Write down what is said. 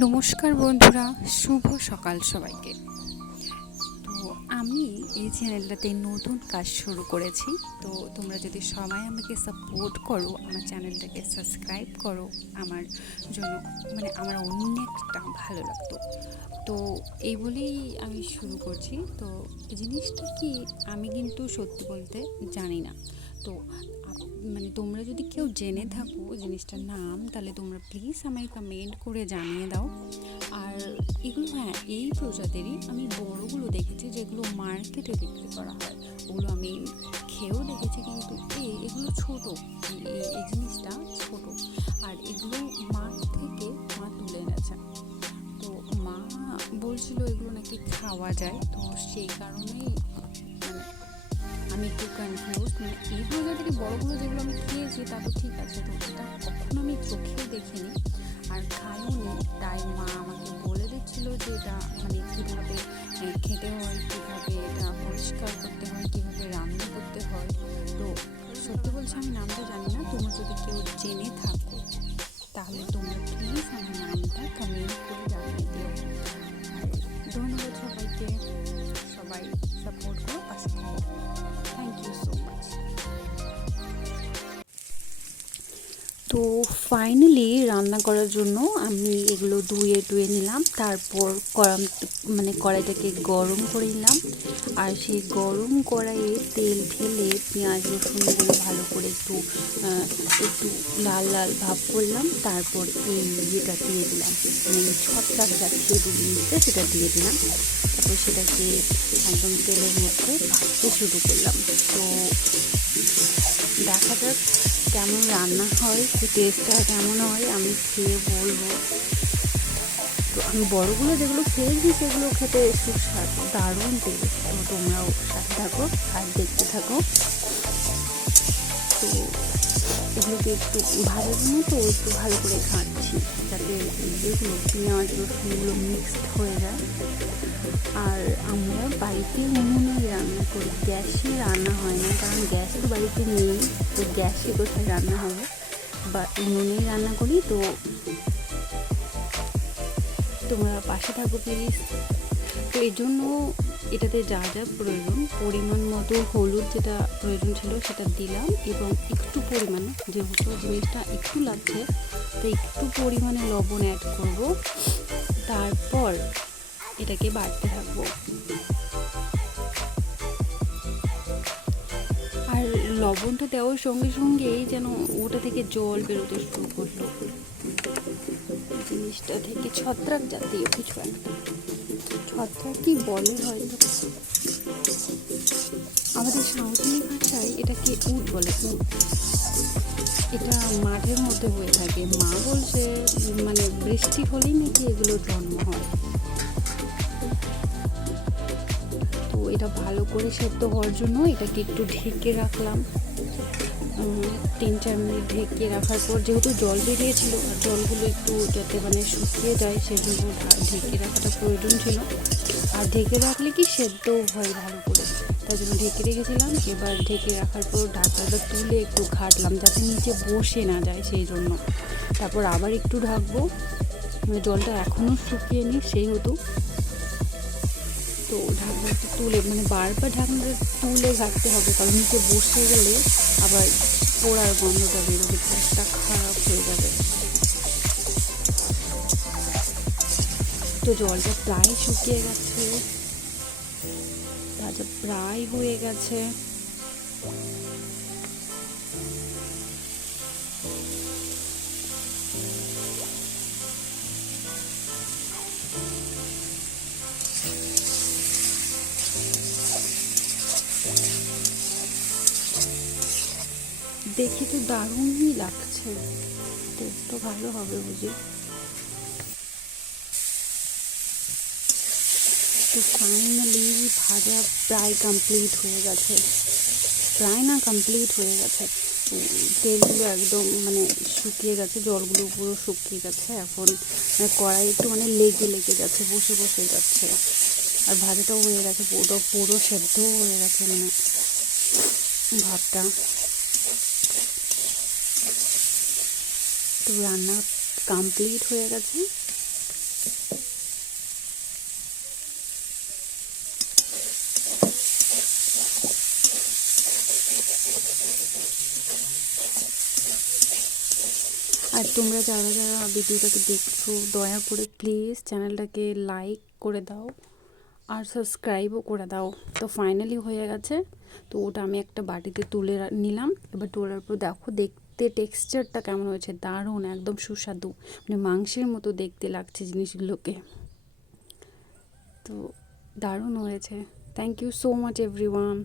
নমস্কার বন্ধুরা, শুভ সকাল সবাইকে। তো আমি এই চ্যানেলটাতে নতুন কাজ শুরু করেছি। তো তোমরা যদি সবাই আমাকে সাপোর্ট করো, আমার চ্যানেলটাকে সাবস্ক্রাইব করো, আমার জন্য আমার অনেকটা ভালো লাগতো। তো এই বলেই আমি শুরু করছি। তো জিনিসটা কি, আমি কিন্তু সত্যি বলতে জানি না। তো তোমরা যদি কেউ জেনে থাকো জিনিসটার নাম, তাহলে তোমরা প্লিজ আমায় কমেন্ট করে জানিয়ে দাও। আর এগুলো, হ্যাঁ, এই প্রজাতিরই আমি বড়গুলো দেখেছি, যেগুলো মার্কেটে বিক্রি করা হয়। ওগুলো আমি খেয়েও দেখেছি, কিন্তু এগুলো ছোট। এই জিনিসটা ছোট। আর এগুলো মাঠ থেকে মা তুলে এনেছে। তো মা বলছিল এগুলো নাকি খাওয়া যায়। তো সেই কারণেই আমি একটু কনফিউজ। এই প্রজাতির বড়গুলো যেগুলো আমি খেয়েছি তা তো ঠিক আছে, তো এটা কখনো আমি চোখেও দেখিনি আর খাইও নি। তাই মা আমাকে বলে দিচ্ছিল যে এটা কীভাবে খেতে হয়, কীভাবে এটা পরিষ্কার করতে হয়, কীভাবে রান্না করতে হয়। তো সত্যি বলছি, আমি নামটা জানি না। তোমরা যদি কেউ জেনে থাকো তাহলে তোমরা প্লিজ আমার নামটা কমেন্ট করে জানিয়ে দিও। আর ধন্যবাদ সবাইকে, সবাই সাপোর্ট করো, পাশে থাকো। Thank you so much. তো ফাইনালি রান্না করার জন্য আমি এগুলো ধুয়ে নিলাম। তারপর কড়াইটাকে গরম করে নিলাম। আর সেই গরম কড়াইয়ে তেল ঢেলে পেঁয়াজ রসুনগুলো ভালো করে একটু লাল লাল ভাব করলাম। তারপর ইয়েটা দিয়ে দিলাম, ছত্রাক জাতীয় যে জিনিসটা সেটা দিয়ে দিলাম। তারপর সেটাকে একদম তেলের মধ্যে ভাজতে শুরু করলাম। তো দেখা যাক কেমন রান্না হয়, কি টেস্টটা কেমন হয়, আমি খেয়ে বলবো। তো আমি বড়গুলো যেগুলো খেয়েছি সেগুলো খেতে সুস্বাদু, দারুণ টেস্ট। তো তোমরাও সাথে থাকো আর দেখতে থাকো। তো এগুলোকে একটু ভাজার জন্য তো একটু ভালো করে খাচ্ছি, যাতে এগুলো পেঁয়াজ রসুনগুলো মিক্সড হয়ে যায়। আর আমরা বাড়িতে উনুনে রান্না করি, গ্যাসে রান্না হয় না, কারণ গ্যাস তো বাড়িতে নেই। তো গ্যাসে কোথায় রান্না হবে, বা উনুনেই রান্না করি। তো তোমরা পাশে থাকো প্লিজ। তো এই জন্য এটাতে যা যা প্রয়োজন, পরিমাণ মতো হলুদ যেটা প্রয়োজন ছিল সেটা দিলাম, এবং একটু পরিমাণে, যেহেতু জিনিসটা একটু লাগছে তো একটু পরিমাণে লবণ অ্যাড করব। তারপর এটাকে বাড়তে থাকবো। আর লবণটা দেওয়ার সঙ্গে সঙ্গেই যেন ওটা থেকে জল বেরোতে শুরু করলো, জিনিসটা থেকে ছত্রাক জাতীয় কিছু একটা, ছত্রাক কি বলে হয়তো, আমাদের সাঁওতালি ভাষায় এটাকে উট বলে। এটা মাঠের মধ্যে হয়ে থাকে। মা বলছে বৃষ্টি হলেই নাকি এগুলো জন্ম হয়। তো এটা ভালো করে সেদ্ধ হওয়ার জন্য এটাকে একটু ঢেকে রাখলাম। 3-4 মিনিট ঢেকে রাখার পর, যেহেতু জল বেরিয়েছিল আর জলগুলো একটু যাতে শুকিয়ে যায়, সেজন্য ঢেকে রাখাটা প্রয়োজন ছিল। আর ঢেকে রাখলে কি সেদ্ধও হয় ভালো করে, তার জন্য ঢেকে রেখেছিলাম। এবার ঢেকে রাখার পর ঢাকনাটা তুলে একটু ঘাটলাম যাতে নিচে বসে না যায়, সেই জন্য। তারপর আবার একটু ঢাকবো, জলটা এখনও শুকিয়ে নি সেই হতো। তো ঢাকনাটা তুলে বারবার ঢাকনাটা তুলে ঘাটতে হবে, কারণ নিচে বসে গেলে আবার পোড়ার গন্ধটা বেরোবে, টেস্টটা খারাপ হয়ে যাবে। তো জলটা প্রায় শুকিয়ে গেছে, ভাজা প্রায় হয়ে গেছে। দেখে তো দারুণই লাগছে, টেস্ট তো ভালো হবে বুঝি। তো ফাইনালি ভাজা প্রায় কমপ্লিট হয়ে গেছে, তেলগুলো একদম শুকিয়ে গেছে, জলগুলো পুরো শুকিয়ে গেছে। এখন কড়াই একটু লেগে যাচ্ছে, বসে যাচ্ছে। আর ভাজাটাও হয়ে গেছে, পুরো সেদ্ধও হয়ে গেছে ভাতটা। তো রান্না কমপ্লিট হয়ে গেছে। আর তোমরা যারা যারা ভিডিওটাকে দেখছো দয়া করে প্লিজ চ্যানেলটাকে লাইক করে দাও আর সাবস্ক্রাইবও করে দাও। তো ফাইনালি হয়ে গেছে। তো ওটা আমি একটা বাটিতে তুলে নিলাম। এবার তোলার পর দেখো দেখতে টেক্সচারটা কেমন হয়েছে, দারুণ, একদম সুস্বাদু, মানে মাংসের মতো দেখতে লাগছে জিনিসগুলোকে। তো দারুণ হয়েছে। Thank you so much everyone.